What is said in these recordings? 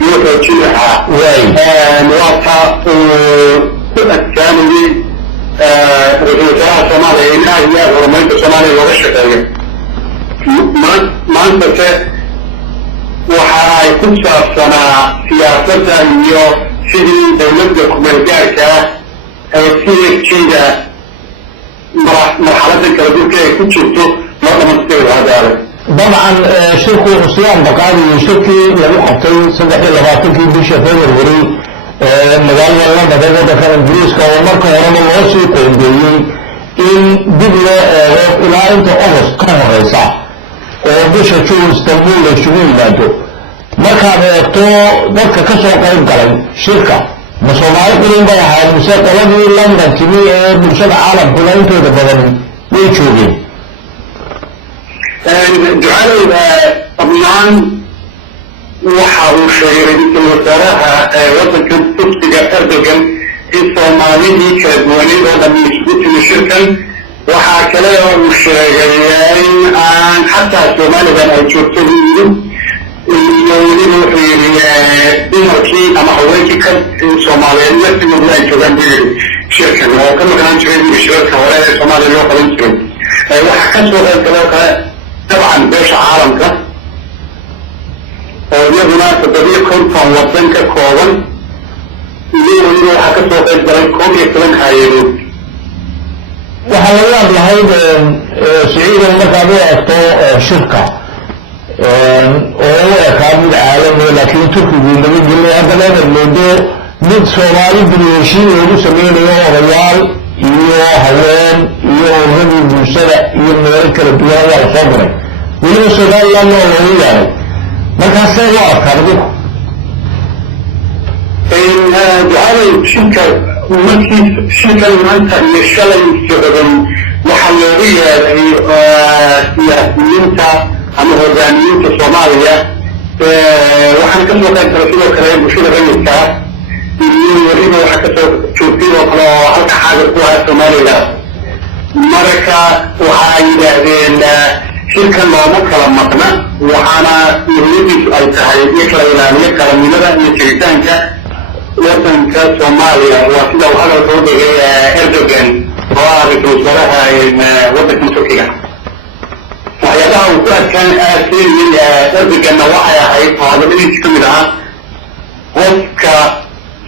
يوجدها نواقع الثاني رجوعها سمالة إنها هي ورميت سمالة ورشة ما أنت waxaa ay ku saabsanaa siyaasadda iyo sidii dawladda ku-meelgaarka ee CFG-da marxaladda kala duwanka ay ku jirto loo dhamaystiri lahaa. dabcan shirku Usmaan Baqaali iyo shirkii lagu qabtay 23 bisha February magaalada London ee waddanka Ingiriiska oo marka horeba loo sii qoondeeyey in dib loo eego ilaa inta August ka horeysa oo bisha June Istanbul la isugu yimaado. markaad eegto dadka ka soo qayb galay shirka ma Soomaali kulin bay ahayd mise qoladii London timi ee bulshada caalamkuna intooda badan way joogeen. ducadooda dhammaan waxa uu sheegay ra-iisul wasaaraha waddanka Turkiga Erdogan in Soomaalidii kala duwaneed oo dhan isugu timi shirkan. waxaa kale oo uu sheegay in aan xataa Somalidan ay joogto iyo weliba wuxuu yidhi dumarkii ama haweenkii ka Soomaaliyeed laftigooda ay joogaan buu yidhi shirkan oo ka maqnaan jiray shirarka hore ee Soomaaliya loo qaban jiray. waxaa ka soo qayb galoo kale dabcan beesha caalamka oo iyaduna 750 waddan ka kooban iyo weliba waxaa ka soo qayb galay 11 hay-adood. waxaa laga yaab lahayd Siciidow markaad u eegto shirka oo u ekaa mid caalami laakiin Turkigu laga gelay haddana inaad moodo mid Soomaali guriyeshiin loogu sameynayo odayaal iyo haween iyo urradii bulshada iyo meelo kala duwan waa lasoo maray weliba Somaliland oo loogu yaalay. markaasee loo arkaa adigu ducada shirka markii shirkan maanta iyo shalay socday waxaa loogu yeeday siyaasiyiinta ama hogaamiyiinta Soomaaliya. waxaan ka soo qayb galay sidoo kale bulshada rayidka iyo weliba waxaa kasoo joogtay oo kale oo halka xaadir ku ah Somaliland. marka waxa ay yidhaahdeen shirkan looma kala maqna waxaana muhiimadiisu ay tahay in kala ilaaliyo qaranimada iyo jiritaanka waddanka Soomaaliya. waa sida uu hadalka u dhigay Erdogan oo ah ra-iisul wasaaraha waddanka Turkiga. waxyaabaha uu ku adkeeyey Erdoganna waxay ahayd oo hadaladiisa ka mid ahaa qofka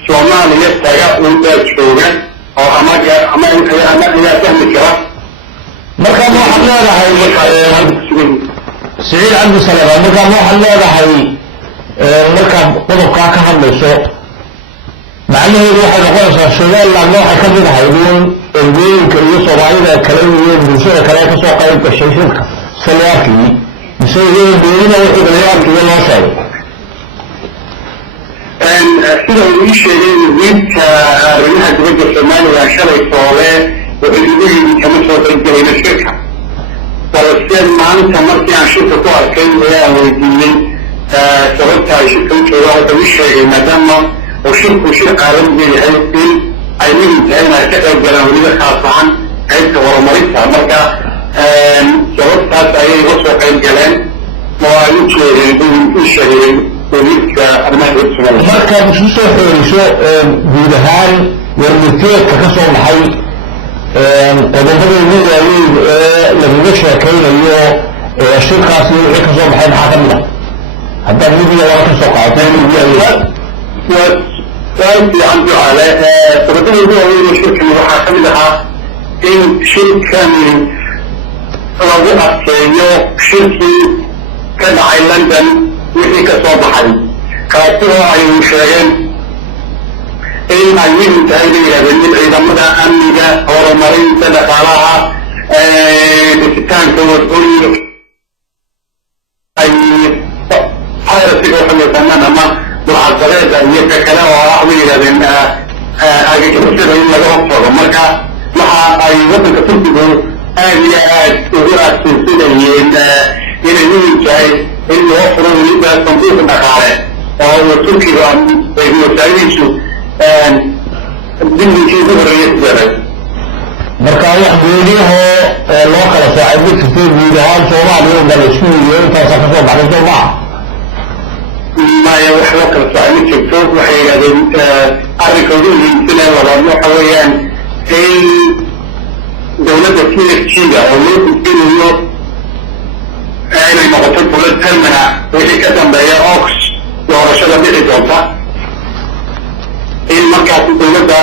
Soomaaliya taga uu jooga oo ama ayaa fahmi kara. markaa ma waxaad leedahay Siciid Cabdi Salaam markaa ma waxaad leedahay markaad qodobkaa ka hadlayso macnaheedu waxay noqonaysaa Somaliland waxay ka mid ahayd in ergooyinka iyo Soomaalida kale iyo bulshada kale ka soo qayb gashay shirka salaarkii mise ergooyina wixii salaarkii loo sheegay. sida uu ii sheegay wasiirka arrimaha dibadda Somaliland shalay soole wuxuu igu yidhi kama soo qayb galayna shirka. balse maanta markii aan shirka ku arkay ayaan weydiiyey sababta ay shirka u joogaan. wuxuu ii sheegay maadaama oo shirku shir caalami yahay in ay muhiim tahay inay ka qayb galaan weliba khaas ahaan qaybta horumarinta. marka sababtaas ayay uga soo qayb galeen oo ay u jeedeen buu ii sheegay wasiirka arrimaha dibadda Somaliland. markaad isu soo xooriso guud ahaan warmurtiyeedka ka soo baxay qodobada ugu waaweyn ee lagaga sheekaynayo shirkaasi wixii ka soo baxay maxaa ka mid ah haddaad mid iyo laba ka soo qaadato su'aal fiican ducale. qodobada ugu waaweyn ee shirkan waxaa ka mid ahaa in shirkan lagu adkeeyo shirkii ka dhacay London wixii ka soo baxay kaasi oo ay sheegeen in ay muhiim tahay la yidhahdeen in ciidamada amniga horumarinta dhaqaalaha dhisitaanka wadooyinka ay piracyga waxa loo yaqaanaan ama mucaasareeda iyo ka kale oo ah la yidhahdeen agagixisada in laga hortago. marka waxa ay waddanka Turkigu aad iyo aad ugu aadsinsanayeen inay muhiim tahay in loo furo weliba sanduuq dhaqaale oo Turkiga ay wasaaradiisu dibninkii ugu horreeyay ku gaadhay. marka wax guudiyahoo loo kala soocay mid kasta guud ahaan Soomaaliya oo dhan isku yihiin intaasa ka soo baxday soo maaha. maya loo kala socay ma jirto waxay yidhahdeen arrinkooda muhiimsana labaadna waxa weeyaan in dowladda TFG-da oo loo gudbinayo inay noqoto dowlad termina wixii ka dambeeya ox doorashada dhici doonta in markaas dowladda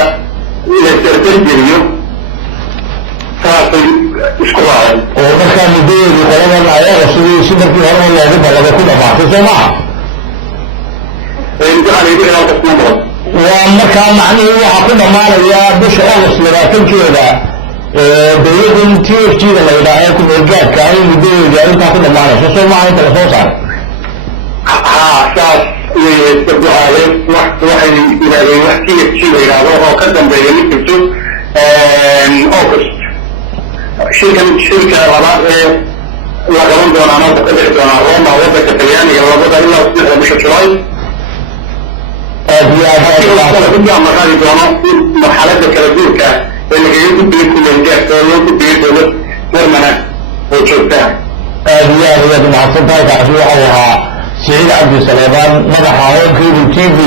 la dardargeliyo saasay isku raaceen oo markaa muddadeedii qoladan ayaga sidii si markii horeba loogu ballabay ku dhamaatay soo maha waa markaa macnihii waxaa ku dhamaanaya bisha august 20-keeda dowladdan TFG-da la yidhaaha ee ku-meelgaadka ay muddadeeda intaa ku dhamaanayso soo maha inta lasoo saaray saas ducaayeen waxay yidhahdeen wax TFG la yidhaahdo oo ka dambeeya ma jirto august shirka labaad ee la qaban doonaa maanta ka dhici doonaa Roma waddanka Talyaaniga labada ilaa 6 bisha July maqaadi doono marxaladda kala guurka ee lagaga gudbiyey ku-meelgaadka oo loo gudbiyey dowlad termina oo joogtaa aad iyo aad ayaad umahadsan tahay kaasi waxau ahaa سعيد عبد السلام مدح هون كيبل TV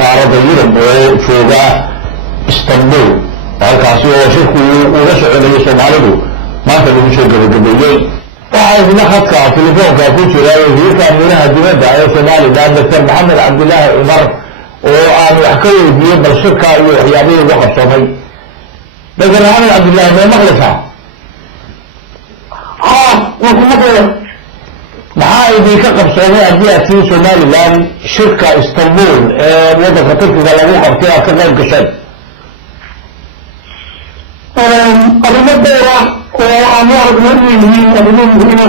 قارة يوروب وشوغا اسطنبول halkaasi oo shirku uga soconayay Soomaalidu maanta lagu soo gabagabeeyay waxaa isla khadka telefoonka ku jira wasiirka amniga dibadda ee Soomaaliya Dr. Maxamed Cabdullaahi Umar oo aan wax ka weydiiyay bal shirka iyo waxyaabihii uga qabsoomay Dr. Maxamed Cabdullaahi ma maqlaysaa maxaa idinka qabsoomay haddii aad siin Somaliland shirka Istanbul ee waddanka Turkiga lagu qabtay aad ka qayb gashay arrimo dhowr ah oo aan u aragno inay yihiin arrimo muhiima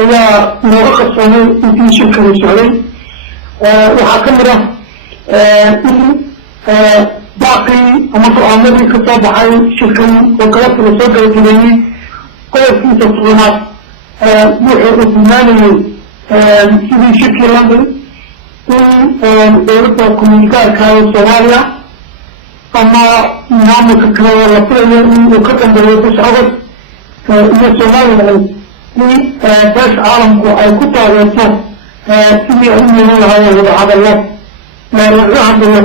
ayaa nooga qabsoomay intii shirkani socday waxaa ka mid in baaqii ama go-aamadii ka soo baxay shirkan oo galabta la soo gabagabeeyey qodobkiisa tobnaad wuxuu u tilmaamayay sidii shirkii London in dowladda ku-meelgaadka ee Soomaaliya ama maamulka kale oo la filayo inuu ka dambeeyo bisha August iyo Somaliland in beesha caalamku ay ku taageerto sidii ay u yeelan lahaayeen wadahadallo lagaga hadlayo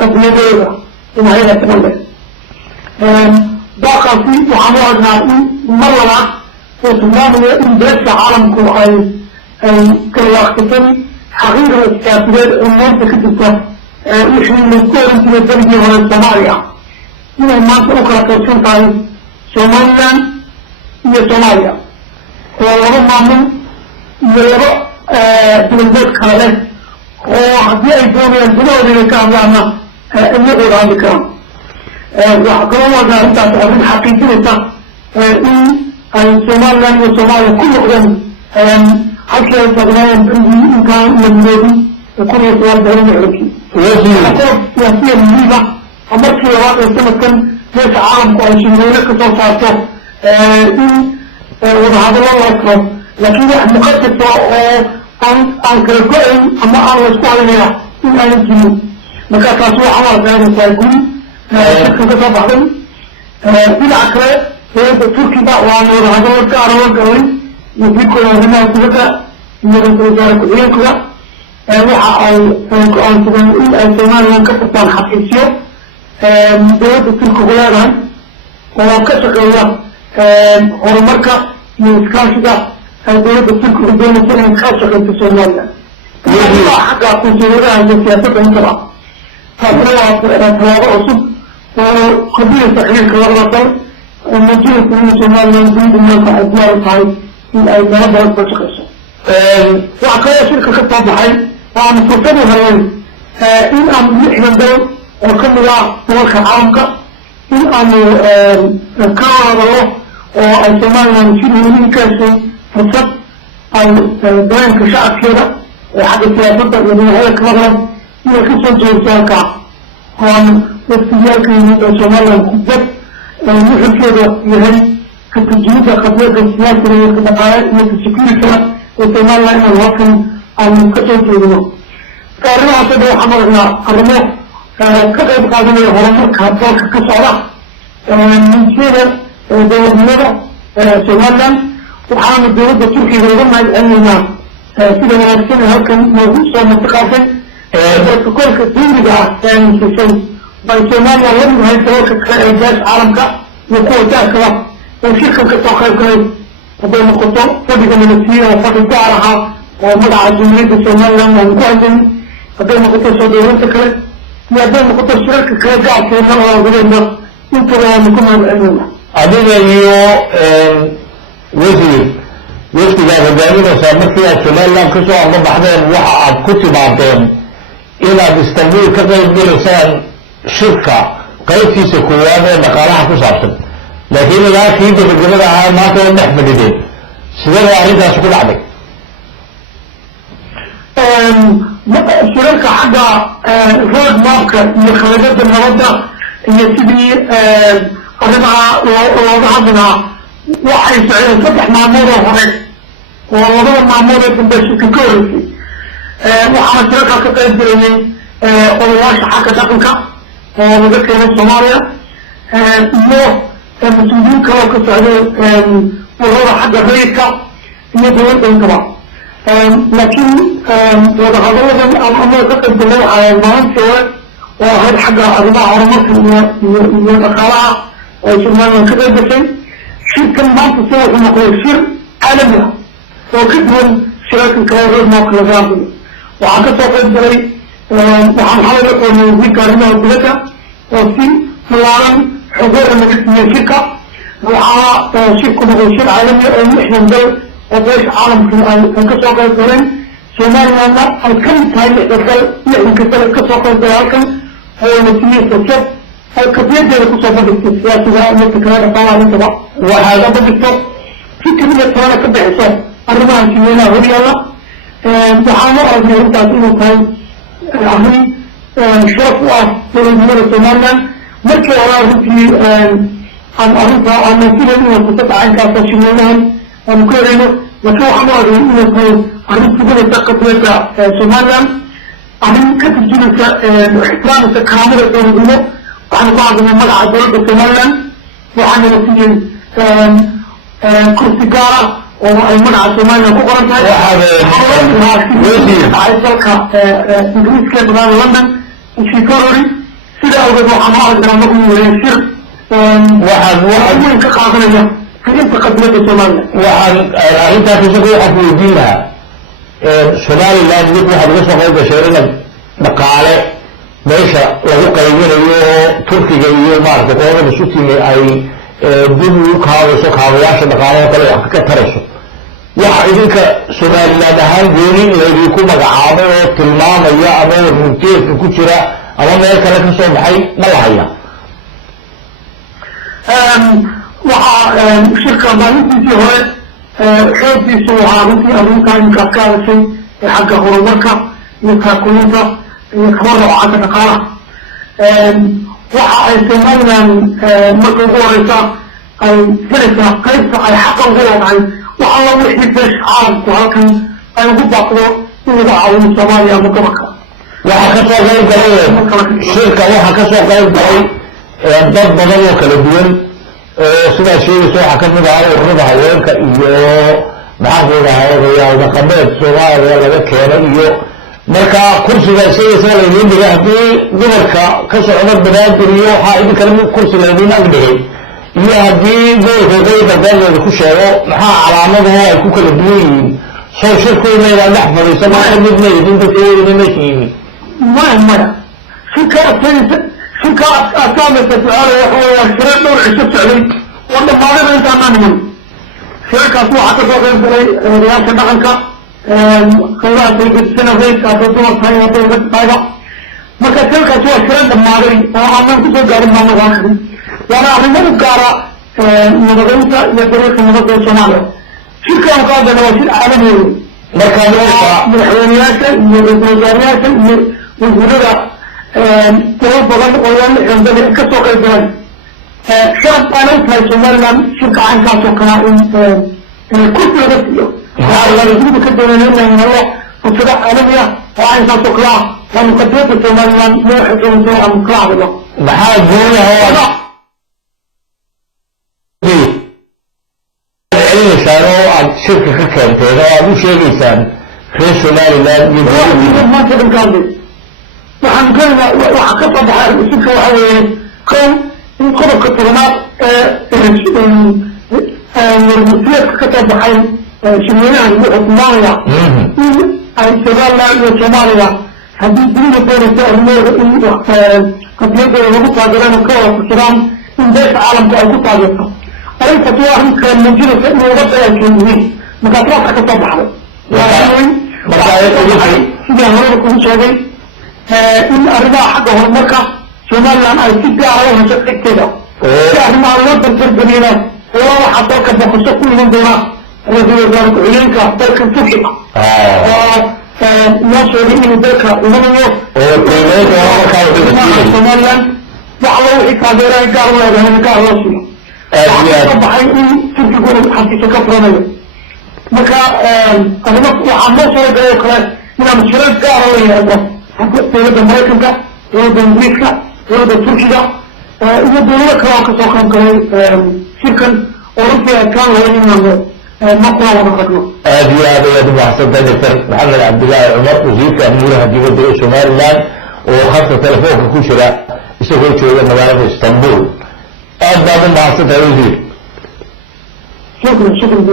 qadiyadooda dhinacyada badan leh baaqaasi waxaan u aragnaa in mar labaad oo tilmaamaya in beesha caalamku ay kalwaaqsatay xaqiiqda iskaafideed ee maanta ka jirta wixii lagu oran jiray berigii hore Soomaaliya inay maanta u kala qaybsan tahay Somaliland iyo Soomaaliya oo laba maamul iyo laba dowladood kala leh oo haddii ay doonayaan gudahooda inay ka hadlaana iyagooda hadli karaan waxaa kaloo wadaa arrintaas arrin xaqiijinaysa in ay Somaliland iyo Soomaaliya ku noqdeen halkii ay tagnayeen berigii intaan la midoobin kun iyo 1990 siyaasiya muhiima markii labaad ee sanadkan beesha caalamku ay shirweyne ka soo saarto in wadahadallo loo furo laakiin wax muqadasa oo aan kala go-ayn ama aan la isku hadlaya in aanan jirin markaa taasi waxaan arkaanaysaa guri shirkan ka soo baxday dhinaca kale dowladda Turkiga waana wadahadallo gaara la galay wasiirkooda arrimaha dibadda iyo ra-iisul wasaare ku-xigeenkooda waxa ay go-aansadeen in ay Somaliland ka furtaan xafiisyo dowladda Turkigu leedahay oo ka shaqeeya horumarka iyo iskaashiga ay dowladda Turkigu doonaysa inay ka shaqeyso Somaliland xagga kunsuladaha iyo siyaasadda intaba taasina waa tallaabo cusub oo kordhinaysa xiriirka labada dal oo muujinaysa in Somaliland dunida ay diyaar u tahay in ay meelo badan ka shaqeyso waxaa kaloo shirka ka soo baxay aan fursad u helay in aan 6 dal oo ka mid ah dalalka caalamka in aanu ka hadallo oo ay Somaliland sidii ka heshay fursad ay dareenka shacabkeeda ee xagga siyaasadda iyo dhinacyada kala badan inay ka soo jeesto halka aan waqtiyaalka yimid ee Somaliland ku dad muxulkeeda yahay ka turjumida qadiyadda siyaasiga iyo dhaqaale iyo security ee Somaliland inaan halkan aan ka soo jeedino arrimahaas waxaan aragnaa arrimo ka qayb qaadanaya horumarka dalka ka socda minsiyada dowladnimada Somaliland waxaana dowladda Turkiga uga mahadcelinaynaa sida wanaagsan halkan noogu soo martiqaatay بروتوكول كتير ده يعني في بيتمنى لهم هاي توقف كإنجاز عالمك وقوة تأكله وشركة كتوقف كريم وبين القطوع فبقى من السيئة وفضل تعرها ومدعى الجمهورية بيتمنى ونقوم وبين القطوع صدورين تكريم وبين القطوع شركة كريم قاعد في المرة وقلنا انتوا نكون بالعلمنا adiga iyo wasiga hogaaminaysaa markii aad somaliland kasoo ama baxdeen waxa aad ku timaadeen inaad istanbul ka qayb gelaysaan shirka qaybtiisa koowaad ee dhaqaalaha ku saabsan laakiin ilaa kii gabagabada ahaa maanta waa dhex fadhideen sidee arrintaasi ku dhacday shirarka xagga road mapka iyo khariidada nabadda iyo sidii arrimaha looga hadlahaa waxay socdeen 3 maalmood oo hore oo 2 maalmood ee dambe shirka ka horeysay waxaana shirarkaa ka qayb gelayay odayaasha xagga dhaqanka oo laga keenay Soomaaliya iyo mas-uuliyiin kaloo ka socday ururada xagga rayidka iyo dowladda intaba laakiin wadahadaladan ama ka qayb galay waxay maalintii hore oo ahayd xagga arrimaha horumarka iyo dhaqaalaha oo Soomaaliya ka qayb gashay shirkan maanta soo wuxuu noqday shir caalami ah oo ka duwan shirarka kale road mapka laga hadlayo waxaa ka soo qayb galay waxaan xalay la qoonay wasiirka arrimaha dibadda oo si ballaaran xogeeda laga siiyey shirka waxaa shirku noqday shir caalami oo 60 dal oo beesha caalamka ay ka soo qayb galeen Soomaaliyana ay ka mid tahay 60 dal ka soo qayb galay halkan oo la siiyey fursad ay qadiyaddeeda kusoo bandhigtay siyaasiga iyo fikrada dhaqaalaha intaba waxaa la bandhigto fikirada talada ka bixiso arrimaha siweynaa horyaalla waxaan loo aragnay intaas inuu tahay arrin sharaf u ah dowladnimada Somaliland markii hore runtii arrinta aan filayn inuu fursad caynkaas shirweynahan aanu ku herayno laakiin waxaan u aragnay inuu tahay arrin fudulaysa qadiyadda Somaliland arrin ka turjumaysa ixtiraamaysa karaamada dowladnimo waxaan ku hadlaynay magaca dowladda Somaliland waxaana la siiyey kursi gaar ah oo ay magaca Somaliland ku qoran tahay dalka ingiriiska ee magaalada London bishii February sidaa awgeed waxaan u aragnaa nagu yahay shir weyn ka qaadanaya fidinta qadiyadda Somaliland waxaan arrintaas isaga waxaan ku weydiin lahaa Somaliland mid waxaad uga soo qayb gashay inaad dhaqaale meesha lagu qaybinayo Turkiga iyo maaragtay qoomada isu timi ay dib u kaabayso kaabayaasha dhaqaalaha kale wax ka tarayso waxa idinka Somaliland ahaan gooni laydinku magacaabay oo tilmaamaya ama runteedka ku jira ama meel kale ka soo baxay ma lahaya waxaa shirka maalintiisii hore xooggiisu waxaa runtii arrintaa inkaas ka hadashay xagga horumarka iyo taakulinta iyo tabarruca xagga dhaqaalaha waxa ay Somaliland marka ugu horeysa ay helaysaa qaybta ay xaqa ugu leedahay waxa la wixii beesha caalamku halkan ay ugu baaqdo in laga caawiyo Soomaaliya ama gobolka waxaa ka soo qayb galay shirka waxaa ka soo qayb galay dad badan oo kala duwan sidaa sheegaysa waxaa ka mid ahaa ururada haweenka iyo maxaa odayaal dhaqameed Soomaaliya laga keenay iyo marka kursiga isaga laydin dhigay haddii dumarka ka socda banaadir iyo waxaa idinkana kursiga laydin agdhigay iyo haddii gobolka dalbeedeeda ku sheego maxaa calaamadaho ay ku kala duwan yihiin soo shirkooda inaan dhex fadhiiso marka mid leedin dadkooda meesha yimi maya shirka asaameysa su-aala waxa weeyaa shirar dhowr cisho socday oo dhammaadaba intaanaan iman shirarkaas waxaa ka soo qayb galay odayaasha dhaqanka qaybaha dawladisana rayidka hadday dumar tahay hadday rag tahayba marka shirarkaas waa shirar dhammaaday oo aanan kusoo gaarin maamulka halkan waana arrimo u gaara nabadaynta iyo dariiqa nabadda ee Soomaaliya shirkan ka hadlayna waa shir caalami wey marka madaxweynayaasha iyo ra-iisul wasaarayaasha iyo wasiirada dowlad badan oo yan xildhibaan ka soo qayb galeen sharaf baan u tahay Somaliland shirka caynkaas oo kala in kursi laga siiyo waxaa laga ka doonayna in la fursado caalami ah oo caynkaas oo kala waanu qadiyadda Somaliland iyo xukuumadda aan kala hadlo maxaa gooniyaha celinaysaa oo aad shirka ka keenteen oo aad u sheegaysaan reer Somaliland iyo maanta dhankaanday waxaan galnaa waxa ka soo baxay isinka waxa weeye kow in qodobka tobanaad warmasiyeedka ka soo baxay shirweynahan wuxuu tilmaamaya in ay somaliland iyo soomaaliya haddii dunida doonaysa arrimooda in qadiyadooda lagu taageerana ka wada fikiraan in beesha caalamku ay ku taageerto arrintaas waa arrin kala muujinaysa in wadada ay keenyihiin markaas waxa ka soo baxday sidii horada kugu sheegay in arrimaha xagga horumarka somaliland ay si gaara u hesho xigteeda si arrimaha loo dardargeliyana ilaa waxaa dalka boqosho ku iman doona ra-iisul wasaare ku-xigeenka dalkan turkiga oo noo sheegay inuu dalka imanayo somaliland wax allo wixii taageera gaar u leedahay gaar loo siiyo waxaa ka baxay in turkiguna xafiisa ka furanayo marka arrimo waxaa noo soo galay oo kale inaan shirar gaara la yeelno dowladda maraykanka dowladda ingiriiska dowladda turkiga iyo dowlado kale oo kasoo qayb galay shirkan oo runtii adkaan lahayn inaan makula wada ragno aad iyo aad ayaad umahadsantahay doctor maxamed cabdillaahi cumar wasiirka amniiraha dibadda ee somaliland oo khadka telefoonka ku jira isagoo jooga magaalada istanbul aad baad umahadsantahay wasiir shukran